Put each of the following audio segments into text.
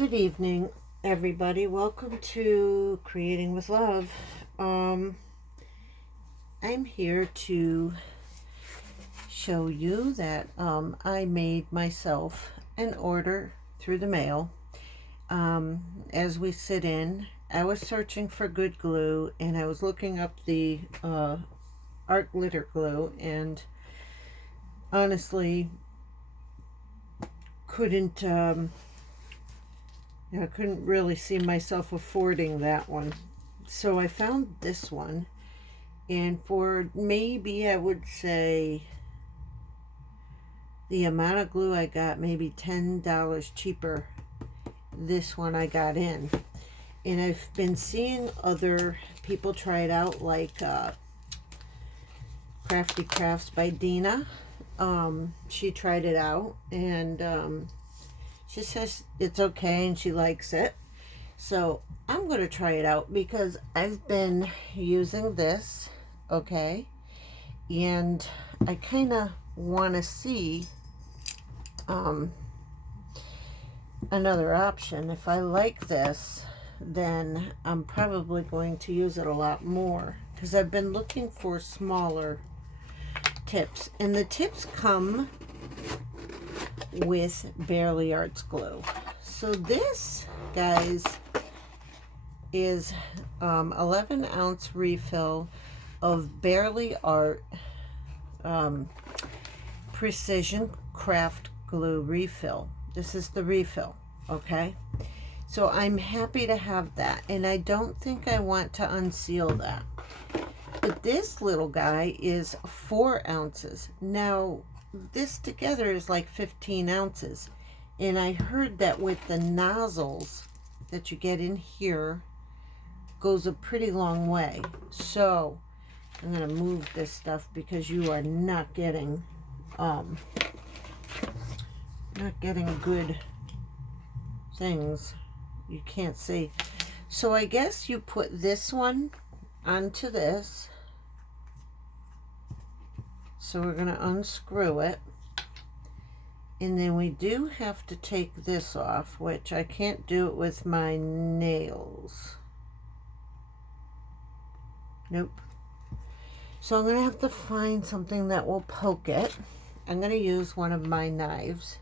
Good evening, everybody. Welcome to Creating with Love. I'm here to show you that I made myself an order through the mail. As we sit in, I was searching for good glue, and I was looking up the art glitter glue, and honestly couldn't I couldn't really see myself affording that one. So I found this one, and for maybe, I would say, the amount of glue I got, maybe $10 cheaper, this one I got in. And I've been seeing other people try it out, like Crafty Crafts by Dina. She tried it out, and she says it's okay and she likes it. So I'm going to try it out because I've been using this, okay? And I kind of want to see another option. If I like this, then I'm probably going to use it a lot more, because I've been looking for smaller tips. And the tips come with Barely Arts glue. So this, guys, is 11-ounce refill of Barely Art Precision Craft Glue refill. This is the refill, okay? So I'm happy to have that, and I don't think I want to unseal that. But this little guy is 4 ounces. Now, this together is like 15 ounces. And I heard that with the nozzles that you get in here, goes a pretty long way. So I'm going to move this stuff because you are not getting good things. You can't see. So I guess you put this one onto this. So we're going to unscrew it. And then we do have to take this off, which I can't do it with my nails. Nope. So I'm going to have to find something that will poke it. I'm going to use one of my knives.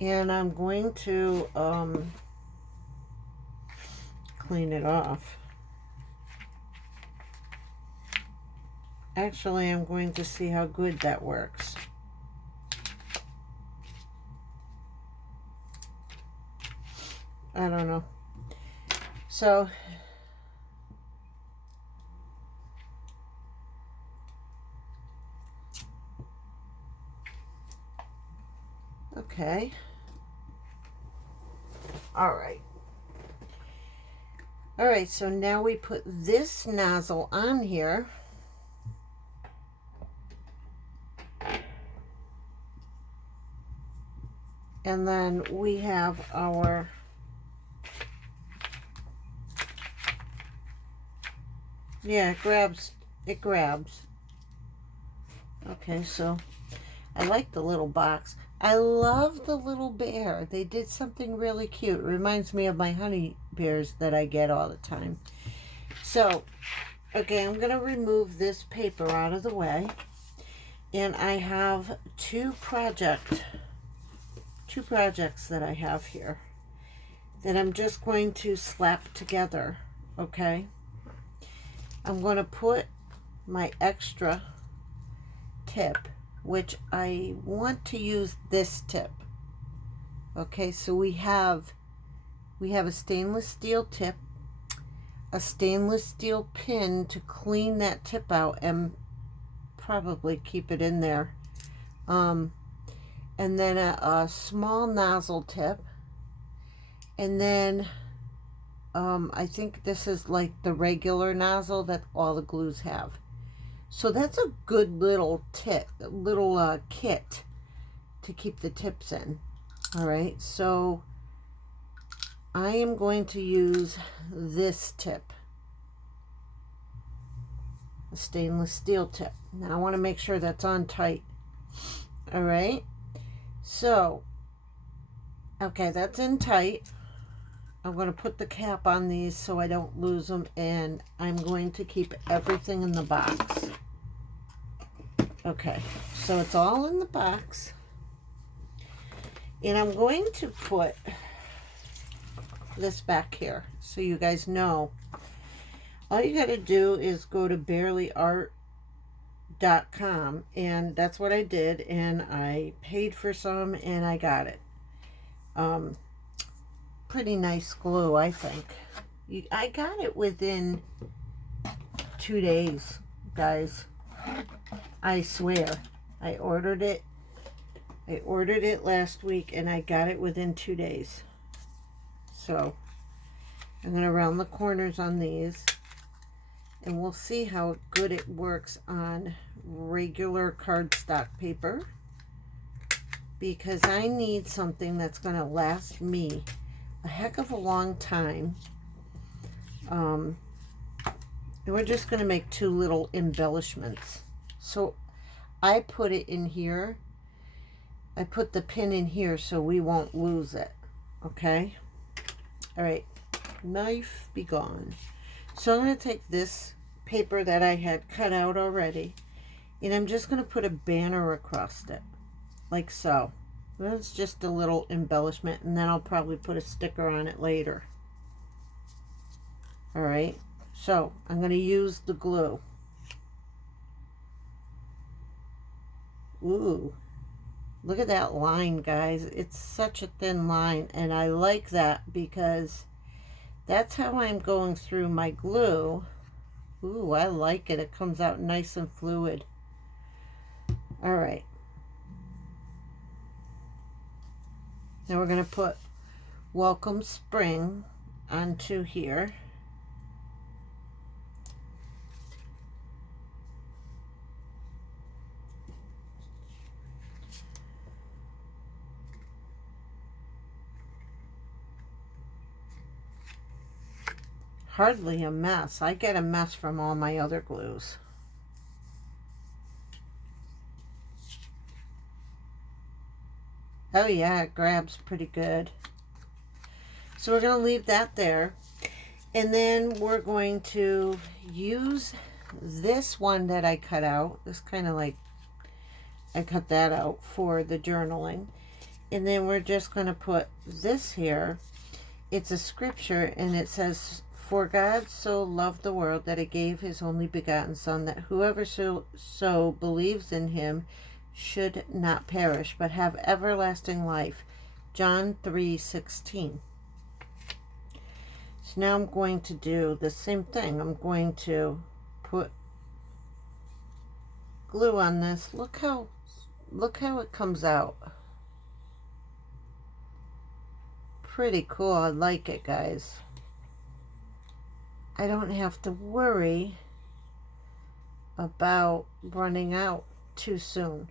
And I'm going to clean it off. Actually, I'm going to see how good that works. I don't know. So okay. All right. All right, so now we put this nozzle on here. And then we have our it grabs. Okay, so I like the little box. I love the little bear. They did something really cute. It reminds me of my honey bears that I get all the time. So, okay, I'm going to remove this paper out of the way. And I have two projects that I have here that I'm just going to slap together, okay? I'm going to put my extra tip, which I want to use this tip. Okay, so we have a stainless steel tip, a stainless steel pin to clean that tip out and probably keep it in there. And then a small nozzle tip. And then I think this is like the regular nozzle that all the glues have. So that's a good little kit to keep the tips in. All right, so I am going to use this tip, a stainless steel tip. Now I want to make sure that's on tight. All right. So, okay, that's in tight. I'm going to put the cap on these so I don't lose them, and I'm going to keep everything in the box. Okay, so it's all in the box. And I'm going to put this back here so you guys know. All you got to do is go to barelyart.com, and that's what I did, and I paid for some and I got it. Pretty nice glue, I think. I got it within 2 days, guys. I swear. I ordered it last week and I got it within 2 days. So I'm going to round the corners on these, and we'll see how good it works on regular cardstock paper, because I need something that's going to last me a heck of a long time. And we're just going to make 2 little embellishments. So I put it in here. I put the pin in here so we won't lose it. Okay? All right. Knife be gone. So I'm going to take this paper that I had cut out already, and I'm just going to put a banner across it, like so. That's just a little embellishment, and then I'll probably put a sticker on it later. All right, so I'm going to use the glue. Ooh, look at that line, guys. It's such a thin line, and I like that because that's how I'm going through my glue. Ooh, I like it. It comes out nice and fluid. All right. Now we're going to put Welcome Spring onto here. Hardly a mess. I get a mess from all my other glues. Oh yeah, it grabs pretty good. So we're going to leave that there. And then we're going to use this one that I cut out. This kind of like, I cut that out for the journaling. And then we're just going to put this here. It's a scripture, and it says, "For God so loved the world that he gave his only begotten Son, that whoever so believes in him should not perish, but have everlasting life." John 3:16. So now I'm going to do the same thing. I'm going to put glue on this. Look how it comes out. Pretty cool. I like it, guys. I don't have to worry about running out too soon,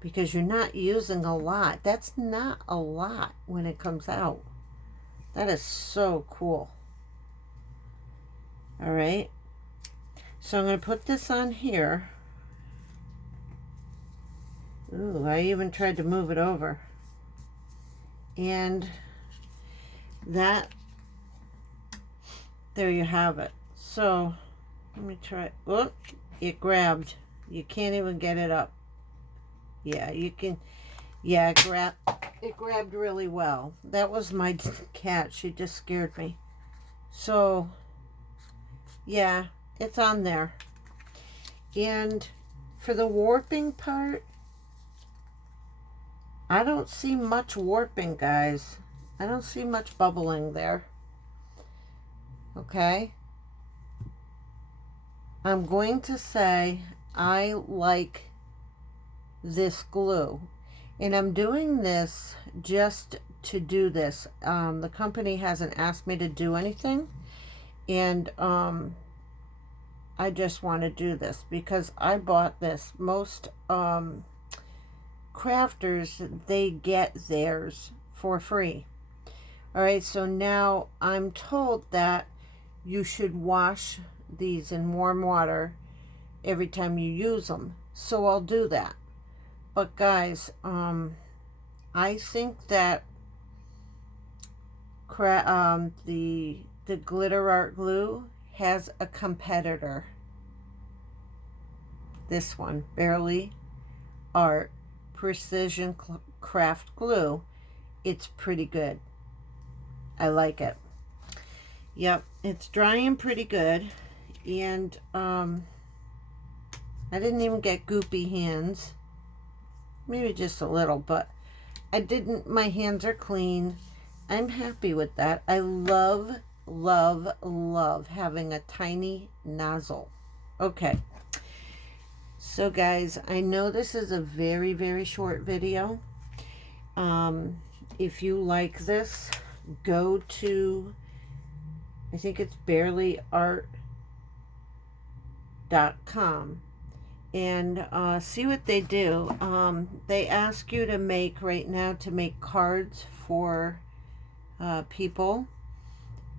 because you're not using a lot. That's not a lot when it comes out. That is so cool. All right. So I'm going to put this on here. Ooh, I even tried to move it over. And that, there you have it. So let me try. Oh, it grabbed. You can't even get it up. Yeah, you can. Yeah, it grabbed really well. That was my cat. She just scared me. So yeah, it's on there. And for the warping part, I don't see much warping, guys. I don't see much bubbling there. Okay. I'm going to say I like this glue, and I'm doing this just to do this. The company hasn't asked me to do anything, and I just want to do this because I bought this. Most crafters, they get theirs for free. All right, so now I'm told that you should wash these in warm water every time you use them. So I'll do that. But guys, I think that the glitter art glue has a competitor. This one, Barely Art Precision Craft Glue. It's pretty good. I like it. Yep, it's drying pretty good. And I didn't even get goopy hands. Maybe just a little, but I didn't. My hands are clean. I'm happy with that. I love, love, love having a tiny nozzle. Okay. So guys, I know this is a very, very short video. If you like this, go to, I think it's barelyart.com and see what they do. They ask you to make, right now, to make cards for people,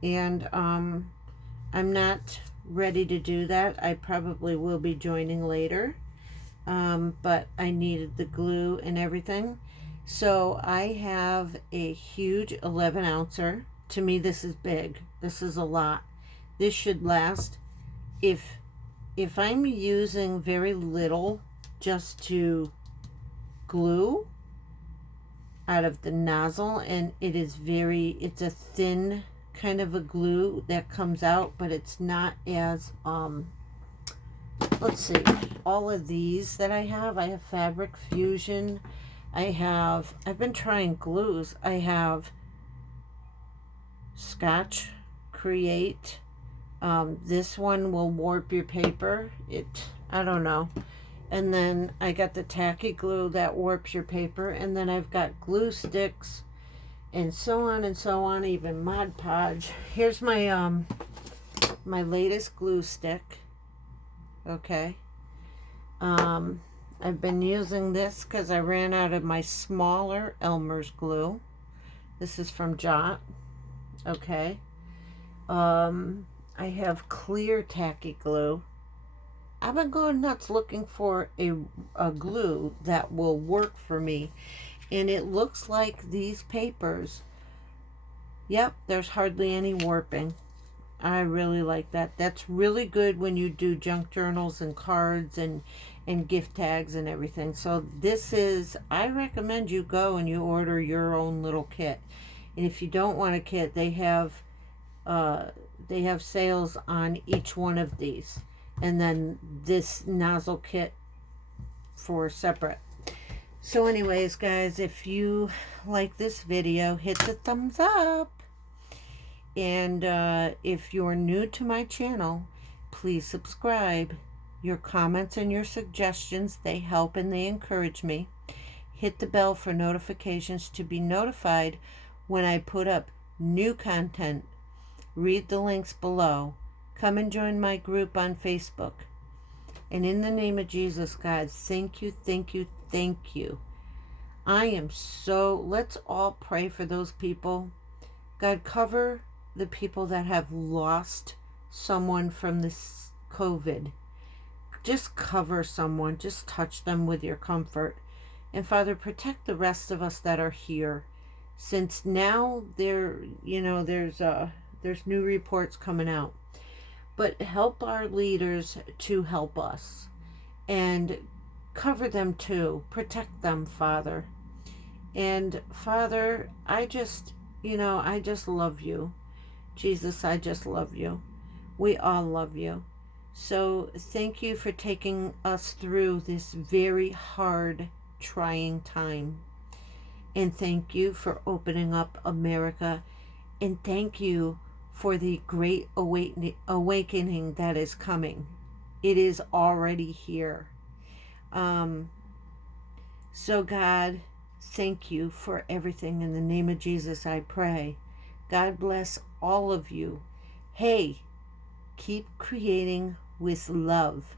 and I'm not ready to do that. I probably will be joining later, but I needed the glue and everything. So I have a huge 11 ouncer. To me, this is big. This is a lot. This should last. If I'm using very little just to glue out of the nozzle, and it's a thin kind of a glue that comes out, but it's not as let's see, all of these that I have Fabric Fusion, I've been trying glues. I have Scotch Create. This one will warp your paper. I don't know. And then I got the tacky glue that warps your paper, and then I've got glue sticks, and so on and so on, even Mod Podge. Here's my my latest glue stick. Okay. I've been using this because I ran out of my smaller Elmer's glue. This is from Jot. Okay. I have clear tacky glue. I've been going nuts looking for a glue that will work for me. And it looks like these papers, yep, there's hardly any warping. I really like that. That's really good when you do junk journals and cards and gift tags and everything. So this is, I recommend you go and you order your own little kit. And if you don't want a kit, they have sales on each one of these. And then this nozzle kit for separate. So anyways, guys, if you like this video, hit the thumbs up. And if you're new to my channel, please subscribe. Your comments and your suggestions, they help and they encourage me. Hit the bell for notifications to be notified when I put up new content. Read the links below. Come and join my group on Facebook. And in the name of Jesus, God, thank you, thank you, thank you. Let's all pray for those people. God, cover the people that have lost someone from this COVID. Just cover someone. Just touch them with your comfort. And Father, protect the rest of us that are here. Since now there's new reports coming out. But help our leaders to help us. And cover them too. Protect them, Father. And Father, I just love you. Jesus, I just love you. We all love you. So thank you for taking us through this very hard, trying time. And thank you for opening up America. And thank you for the great awakening that is coming. It is already here. So God, thank you for everything. In the name of Jesus, I pray. God bless all of you. Hey, keep creating with love.